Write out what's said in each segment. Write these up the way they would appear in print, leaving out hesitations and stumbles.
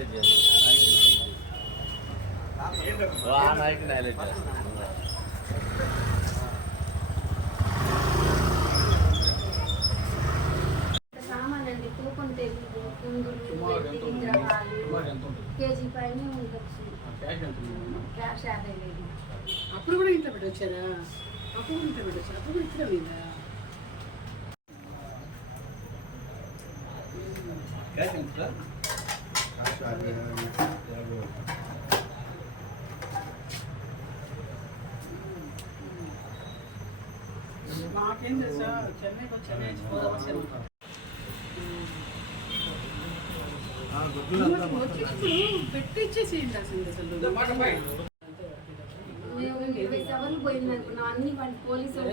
Highlight చేస్తాను. ఆ నైట్ని highlight చేస్తాను. సామానండి తూకం తెలీదు, కుందులు, విగ్రహాలు కేజీ పైన ఉండొచ్చు. క్యాష్ 50 లేదు. అప్పుడు కూడా ఇంట్లో పెట్టొచ్చారా? అప్పుడు కూడా ఇంట్లో పెట్టొచ్చారు. అప్పుడు కూడా ఇట్లా లేదా? క్యాష్ ఎంత సార్? మాకేం తెలుసా, చెన్నైకి వచ్చాను పెట్టిచ్చేసి అసలు మేము 20 సవర్లు పోయింది అనుకున్నాం. అన్ని వాళ్ళు పోలీసులు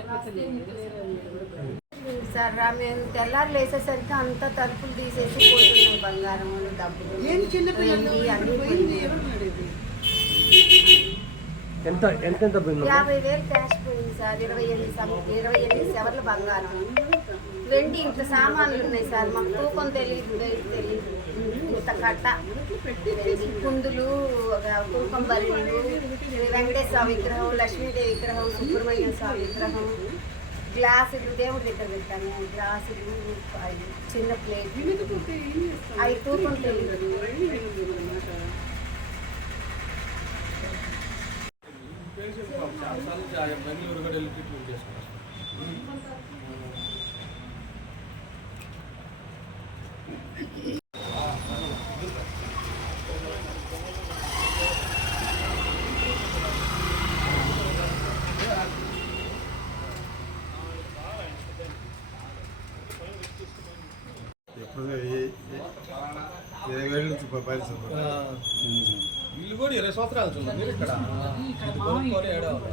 సార్ మేము తెల్లారు లేసేసరికి అంతా తలుపులు తీసేసి పోతున్నాయి. బంగారం, డబ్బులు, ఎంత 50,000 క్యాష్ పోయింది సార్. 28 సవర్ల బంగారం, వెండి, ఇంత సామాన్లు ఉన్నాయి సార్. మాకు తూకం తెలియదు. ఇంత కట్ట, కుందులు, తూకం బరిణీలు, వెంకటేశ్వర విగ్రహం, లక్ష్మీదేవి విగ్రహం, సుబ్రహ్మణ్య స్వామి విగ్రహం, గ్లాసులు, దేవుడి దగ్గర పెట్టాము. గ్లాసులు, చిన్న ప్లేట్, అవి తూకం తెలియదు. బెంగళూరు కూడా వెళ్ళి ట్రీట్మెంట్ చేసుకున్నాను. ఇల్లు కూడా 20 సంవత్సరాలు చూడండి ఇక్కడ.